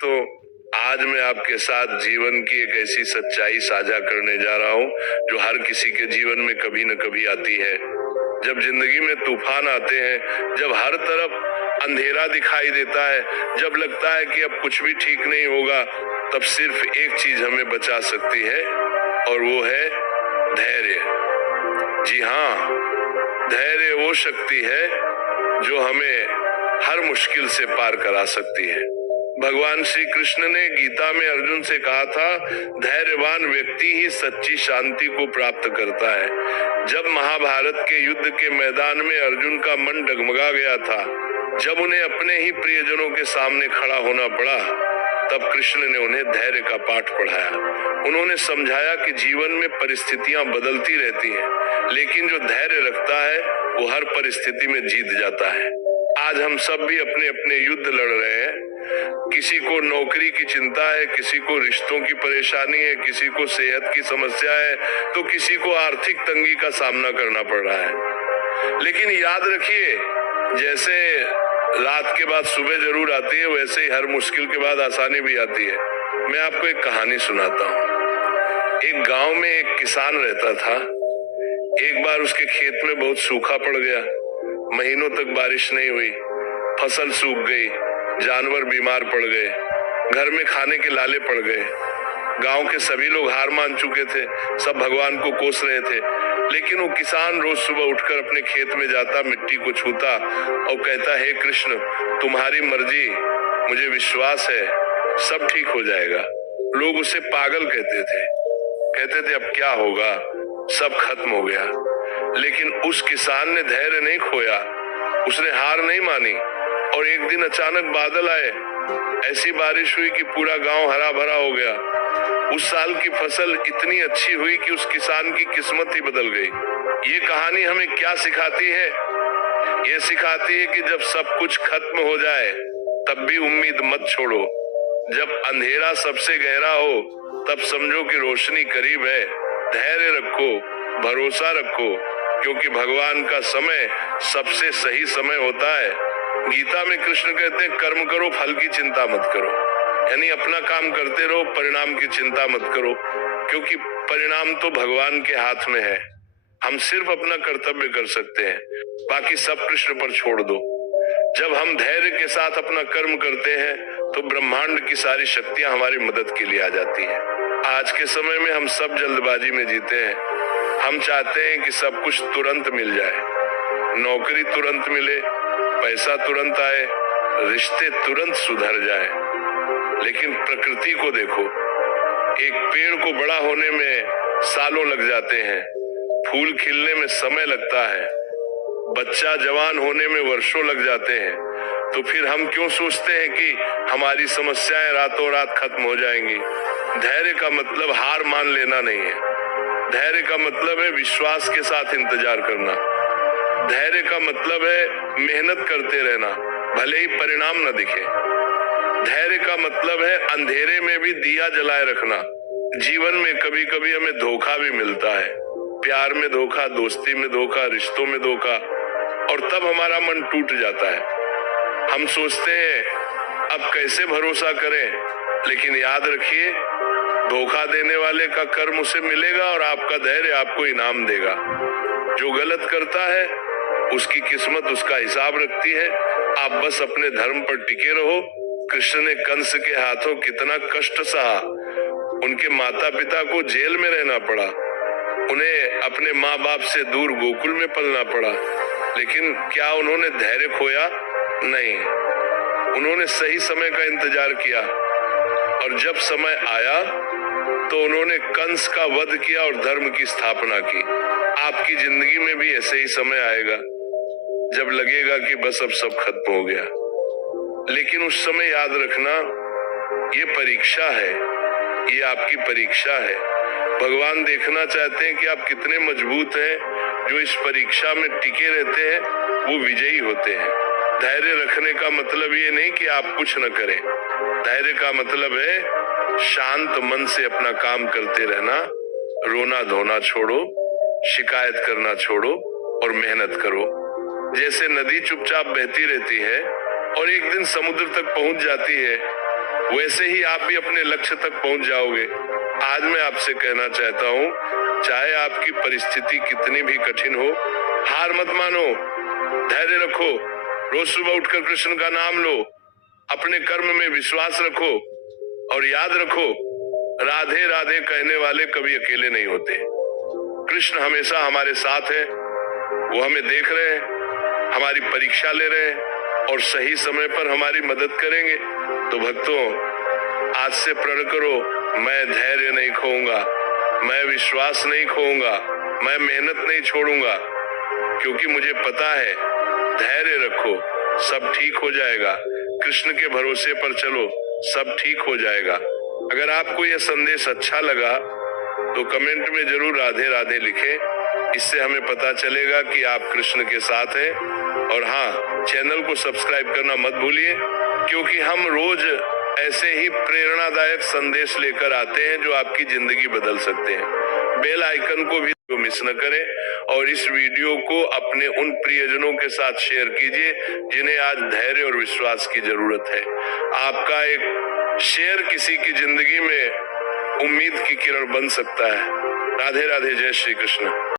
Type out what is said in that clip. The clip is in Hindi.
तो आज मैं आपके साथ जीवन की एक ऐसी सच्चाई साझा करने जा रहा हूं जो हर किसी के जीवन में कभी न कभी आती है। जब जिंदगी में तूफान आते हैं, जब हर तरफ अंधेरा दिखाई देता है, जब लगता है कि अब कुछ भी ठीक नहीं होगा, तब सिर्फ एक चीज हमें बचा सकती है और वो है धैर्य। जी हाँ, धैर्य वो शक्ति है जो हमें हर मुश्किल से पार करा सकती है। भगवान श्री कृष्ण ने गीता में अर्जुन से कहा था, धैर्यवान व्यक्ति ही सच्ची शांति को प्राप्त करता है। जब महाभारत के युद्ध के मैदान में अर्जुन का मन डगमगा गया था, जब उन्हें अपने ही प्रियजनों के सामने खड़ा होना पड़ा, तब कृष्ण ने उन्हें धैर्य का पाठ पढ़ाया। उन्होंने समझाया कि जीवन में परिस्थितियां बदलती रहती हैं, लेकिन जो धैर्य रखता है वो हर परिस्थिति में जीत जाता है। आज हम सब भी अपने अपने युद्ध लड़ रहे हैं। किसी को नौकरी की चिंता है, किसी को रिश्तों की परेशानी है, किसी को सेहत की समस्या है, तो किसी को आर्थिक तंगी का सामना करना पड़ रहा है। लेकिन याद रखिए, जैसे रात के बाद सुबह जरूर आती है, वैसे ही हर मुश्किल के बाद आसानी भी आती है। मैं आपको एक कहानी सुनाता हूँ। एक गांव में एक किसान रहता था। एक बार उसके खेत में बहुत सूखा पड़ गया। महीनों तक बारिश नहीं हुई, फसल सूख गई, जानवर बीमार पड़ गए, घर में खाने के लाले पड़ गए। गांव के सभी लोग हार मान चुके थे, सब भगवान को कोस रहे थे। लेकिन वो किसान रोज सुबह उठकर अपने खेत में जाता, मिट्टी को छूता और कहता, हे कृष्ण, तुम्हारी मर्जी, मुझे विश्वास है सब ठीक हो जाएगा। लोग उसे पागल कहते थे अब क्या होगा, सब खत्म हो गया। लेकिन उस किसान ने धैर्य नहीं खोया, उसने हार नहीं मानी। और एक दिन अचानक बादल आए, ऐसी बारिश हुई कि पूरा गांव हरा भरा हो गया। उस साल की फसल इतनी अच्छी हुई कि उस किसान की किस्मत ही बदल गई। ये कहानी हमें क्या सिखाती है? ये सिखाती है कि जब सब कुछ खत्म हो जाए तब भी उम्मीद मत छोड़ो। जब अंधेरा सबसे गहरा हो तब समझो कि रोशनी करीब है। धैर्य रखो, भरोसा रखो, क्योंकि भगवान का समय सबसे सही समय होता है। गीता में कृष्ण कहते हैं, कर्म करो, फल की चिंता मत करो। यानी अपना काम करते रहो, परिणाम की चिंता मत करो, क्योंकि परिणाम तो भगवान के हाथ में है। हम सिर्फ अपना कर्तव्य कर सकते हैं, बाकी सब कृष्ण पर छोड़ दो। जब हम धैर्य के साथ अपना कर्म करते हैं तो ब्रह्मांड की सारी शक्तियां हमारी मदद के लिए आ जाती हैं। आज के समय में हम सब जल्दबाजी में जीते हैं। हम चाहते हैं कि सब कुछ तुरंत मिल जाए, नौकरी तुरंत मिले, पैसा तुरंत आए, रिश्ते तुरंत सुधर जाए। लेकिन प्रकृति को देखो, एक पेड़ को बड़ा होने में सालों लग जाते हैं, फूल खिलने में समय लगता है, बच्चा जवान होने में वर्षों लग जाते हैं। तो फिर हम क्यों सोचते हैं कि हमारी समस्याएं रातों रात खत्म हो जाएंगी? धैर्य का मतलब हार मान लेना नहीं है। धैर्य का मतलब है विश्वास के साथ इंतजार करना। धैर्य का मतलब है मेहनत करते रहना, भले ही परिणाम न दिखे। धैर्य का मतलब है अंधेरे में भी दिया जलाए रखना। जीवन में कभी कभी हमें धोखा भी मिलता है, प्यार में धोखा, दोस्ती में धोखा, रिश्तों में धोखा, और तब हमारा मन टूट जाता है। हम सोचते हैं अब कैसे भरोसा करें, लेकिन याद रखिए, धोखा देने वाले का कर्म उसे मिलेगा और आपका धैर्य आपको इनाम देगा। जो गलत करता है उसकी किस्मत उसका हिसाब रखती है। आप बस अपने धर्म पर टिके रहो। कृष्ण ने कंस के हाथों कितना कष्ट सहा, उनके माता पिता को जेल में रहना पड़ा, उन्हें अपने माँ बाप से दूर गोकुल में पलना पड़ा, लेकिन क्या उन्होंने धैर्य खोया? नहीं, उन्होंने सही समय का इंतजार किया और जब समय आया तो उन्होंने कंस का वध किया और धर्म की स्थापना की। आपकी जिंदगी में भी ऐसे ही समय आएगा जब लगेगा कि बस अब सब खत्म हो गया, लेकिन उस समय याद रखना, ये परीक्षा है, ये आपकी परीक्षा है। भगवान देखना चाहते हैं कि आप कितने मजबूत हैं। जो इस परीक्षा में टिके रहते हैं वो विजयी होते हैं। धैर्य रखने का मतलब ये नहीं कि आप कुछ न करें। धैर्य का मतलब है शांत मन से अपना काम करते रहना, रोना धोना छोड़ो, शिकायत करना छोड़ो और मेहनत करो। जैसे नदी चुपचाप बहती रहती है और एक दिन समुद्र तक पहुंच जाती है, वैसे ही आप भी अपने लक्ष्य तक पहुंच जाओगे। आज मैं आपसे कहना चाहता हूं, चाहे आपकी परिस्थिति कितनी भी कठिन हो, हार मत मानो, धैर्य रखो, रोज सुबह उठकर कृष्ण का नाम लो, अपने कर्म में विश्वास रखो और याद रखो, राधे राधे कहने वाले कभी अकेले नहीं होते। कृष्ण हमेशा हमारे साथ है, वो हमें देख रहे हैं, हमारी परीक्षा ले रहे हैं और सही समय पर हमारी मदद करेंगे। तो भक्तों, आज से प्रण करो, मैं धैर्य नहीं खोऊंगा, मैं विश्वास नहीं खोऊंगा, मैं मेहनत नहीं छोड़ूंगा, क्योंकि मुझे पता है, धैर्य रखो, सब ठीक हो जाएगा। कृष्ण के भरोसे पर चलो, सब ठीक हो जाएगा। अगर आपको यह संदेश अच्छा लगा तो कमेंट में जरूर राधे राधे लिखें, इससे हमें पता चलेगा कि आप कृष्ण के साथ हैं। और हाँ, चैनल को सब्सक्राइब करना मत भूलिए, क्योंकि हम रोज ऐसे ही प्रेरणादायक संदेश लेकर आते हैं जो आपकी जिंदगी बदल सकते हैं। बेल आइकन को भी मिस न करें और इस वीडियो को अपने उन प्रियजनों के साथ शेयर कीजिए जिन्हें आज धैर्य और विश्वास की जरूरत है। आपका एक शेयर किसी की जिंदगी में उम्मीद की किरण बन सकता है। राधे राधे, जय श्री कृष्ण।